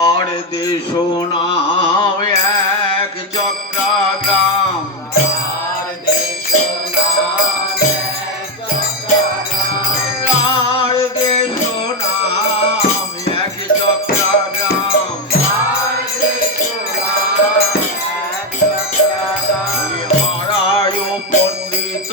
আর দেশ নাম এক চক্রাগ্রাম, আর দেশ নাম এক চক্রাগ্রাম, হারায় পণ্ডিত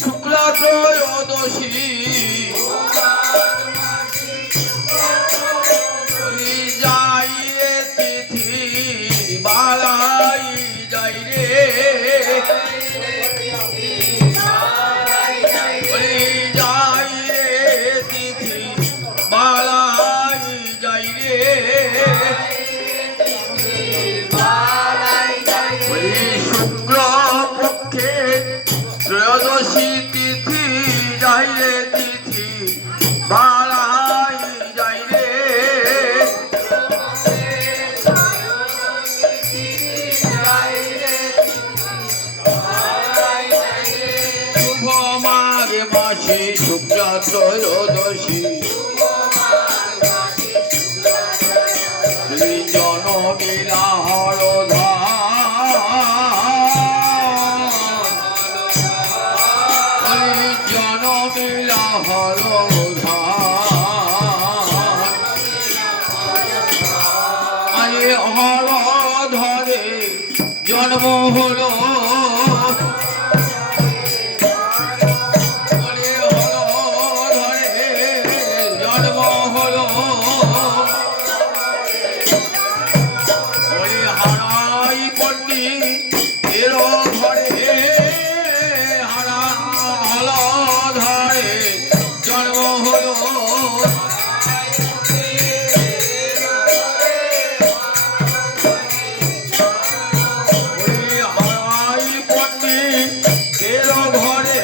শুক্লা ত্রয়োদশী যাই রে তিথি বালাই যাই রে যাই রে তিথি বালাই যাই রে শুক্ল পক্ষে ত্রয়োদশী তিথি যাই রে তিথি বালাই যাই রে শুভ মাঘে মাসে শুক্লা ত্রয়োদশী জনমিলা হরধা জনমিলা হরধা হরধরে জন্ম হলো জন্ম হলো হারাই পণ্ডিত এরো ঘরে হারা হল ধরে জন্ম হলো হারাই পণ্ডিত এরো ঘরে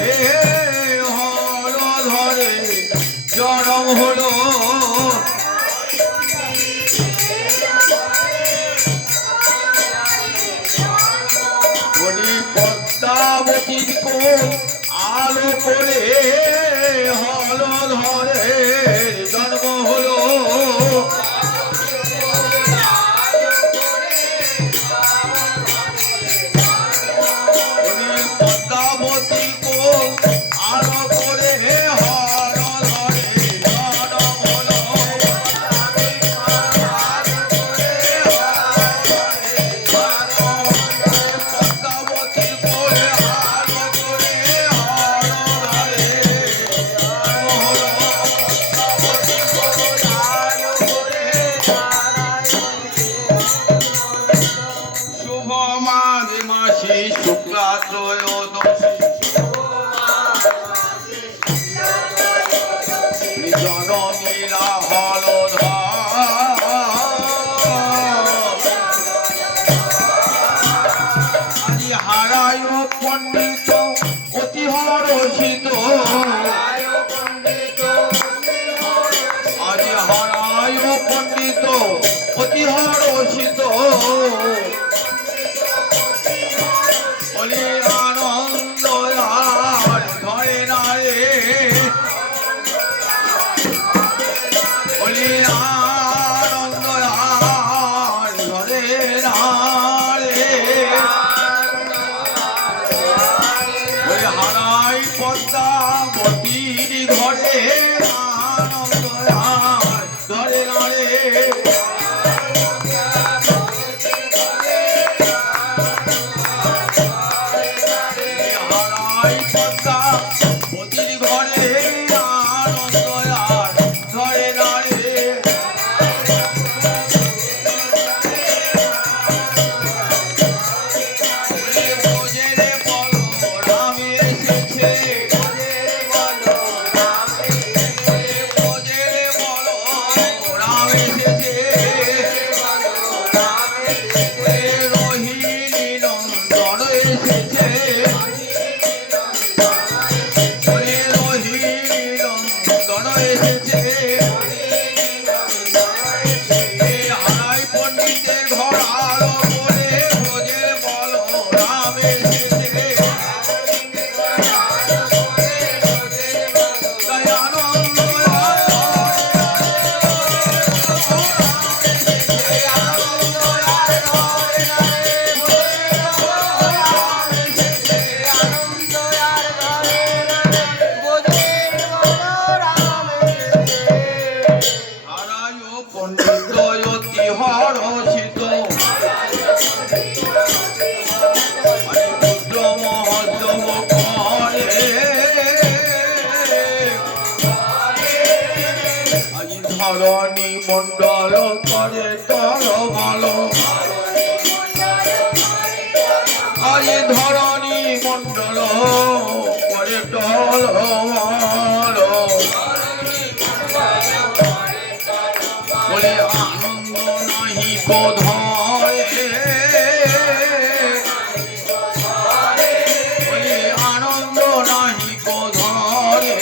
হল ধরে জন্ম হলো পদ্মাবতীর কোল আলো করে হল ধরে জন্ম হলো পদ্মাবতীর কোল আলো করে হল ধরে জন্ম হলো পদ্মাবতীর কোল আলো করে হল ধরে শুভ মাঘে মাসে শুক্লা ত্রয়োদশী জনমিলা হলধা আজি হারায় পণ্ডিত অতি হরষিত আজি হারায় পণ্ডিত অতি হরষিত বলে আনন্দ আর ধরে না রে বলে আনন্দ আর ধরে না রে বলে হারাই পদ্মাবতীর ঘরে আনন্দ আর ধরে না রে করে টলমল বলে আনন্দ নাহি কো ধরে বলে আনন্দ নাহি কো ধরে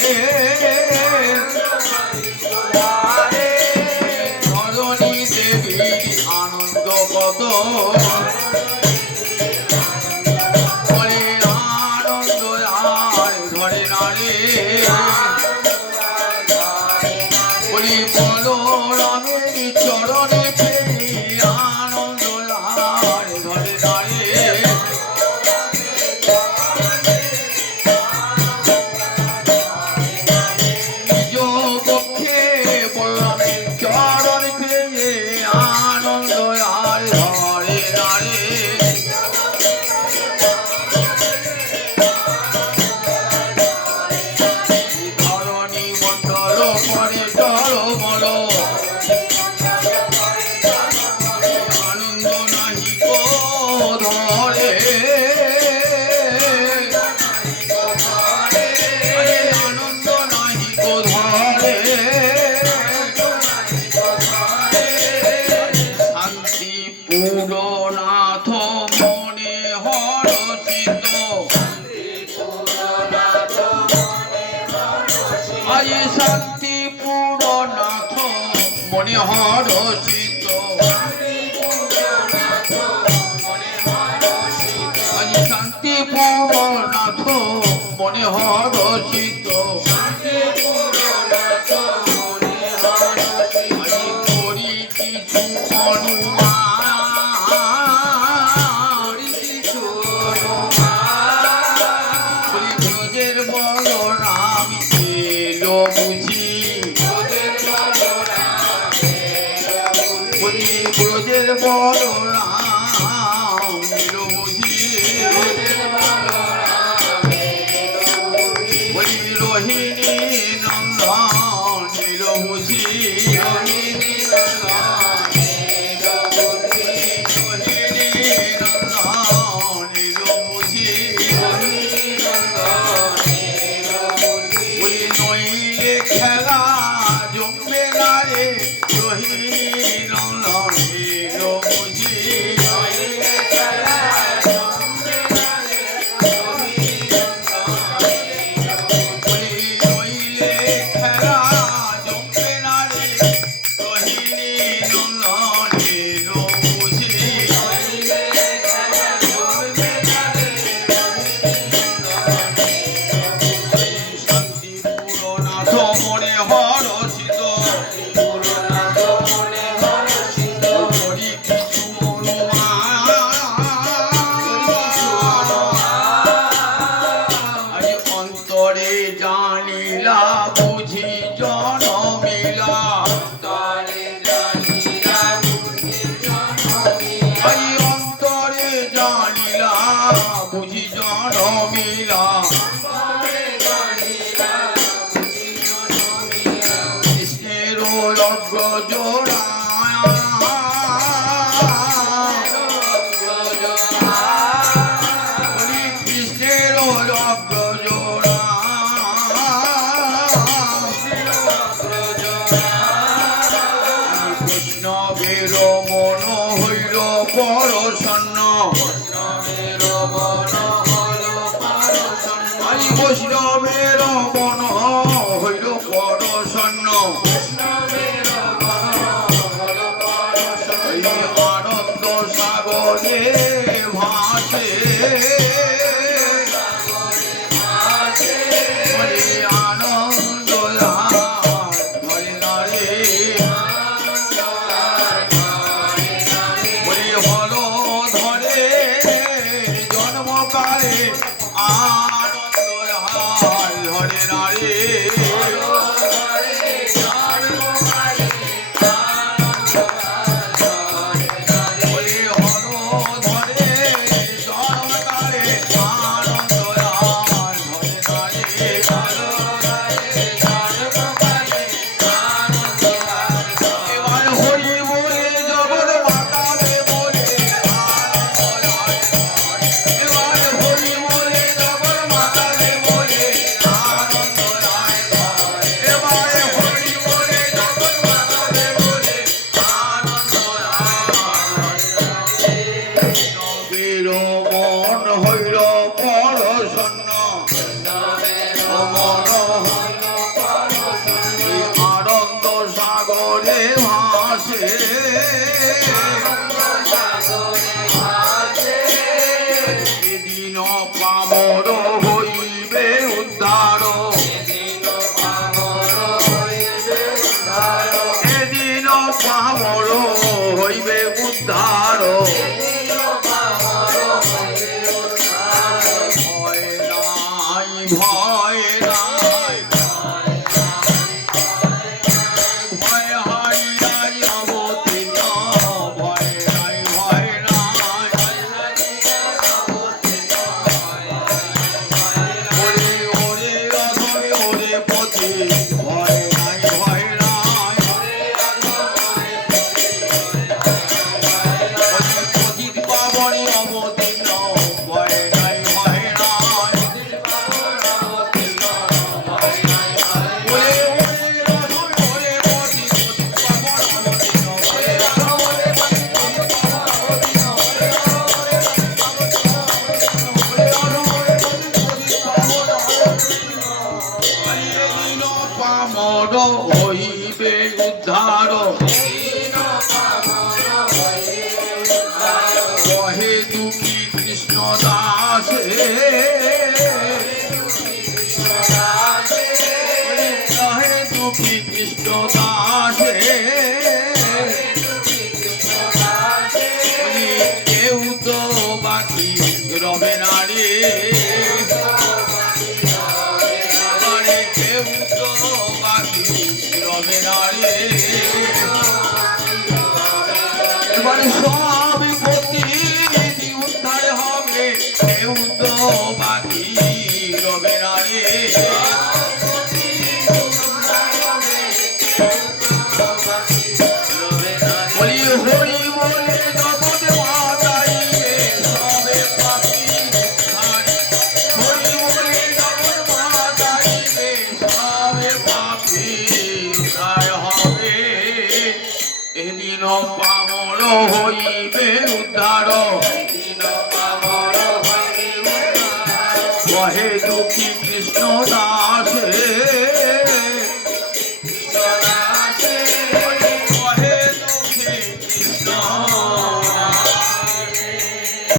ধরণী দেবীর আনন্দ কত বলে আনন্দ আর ধরে না রে বলি বলো রামের চরণে আনন্দ আর ধরে না রে নিজ পক্ষে বলরামের চরণ পেয়ে আনন্দ আর ধরে না রে ধরণী মন্ডল করে টলমল আনন্দ নাহি কো ধরে আনন্দ নাহি কো ধরে শান্তি পুরনাথ মনে হরষিত আজ শান্তি পুরনাথ মনে হরষিত আজ শান্তি পুরনাথ মনে হরষিত আজ করি কিছু অনুমান বলি ব্রজের বলরাম এলো বুঝি বলি ব্রজের বলরাম এলো বুঝি বলি রোহিণী নন্দন এলো বুঝি রোহিণী নন্দন এলো বুঝি বলি নইলে খেলা জমবে না রে রোহিণী নন্দন এলো বুঝি বলি নইলে খেলা জমবে না রে রোহিণী নন্দন এলো বুঝি শান্তি পুরনাথ মনে হরষিত করি কিছু অনুমান আজ অন্তরে জানিলা বুঝি জনমিলা আজ অন্তরে জানিলা বুঝি জনমিলা কৃষ্ণের লগ্ন জোড়া বলি কৃষ্ণের লগ্ন জোড়া বৈষ্ণবের মন হইল পরসন্ন আজ বৈষ্ণবের মন হইল পরসন্ন এই আনন্দ সাগরে ভাসে বলি আনন্দ আর ধরে না রে বলি হলো ধরে জন্মকালে আনন্দ আর ধরে না রে বলি হলো ধরে জন্মকালে আনন্দ আর ধরে না রে এবার হরি বলে জগৎ মাতালে বলে এবার হরি বলে জগৎ উদ্ধার ভয় নাই ভয় হারিয়াই অবতীর্ণ ভয় নাই ওরে ওরে অধমে ওরে পথে ভয় নাই পতিত পাবনে অবতীর্ণ ভয় নাই ওরে ওরে অধমে ওরে পতিত পাবন অবতীর্ণ দিন পামর হইবে উদ্ধার কহে দুঃখী কৃষ্ণ দাসে কহে দুঃখী কৃষ্ণ দাসে কেউ তো বাকি রবে না রে কেউ তো বাকি রবে না রে এবারে সব প্রতিনিধি উদ্ধার হবে কেউ তো বাকি রবে না রে বলি হরি বলে জগৎ মাতাইবে সবে পাপি হরি বলে জগৎ মাতাইবে সবে পাপি উদ্ধার হবে এদিন পামর হইবে উদ্ধার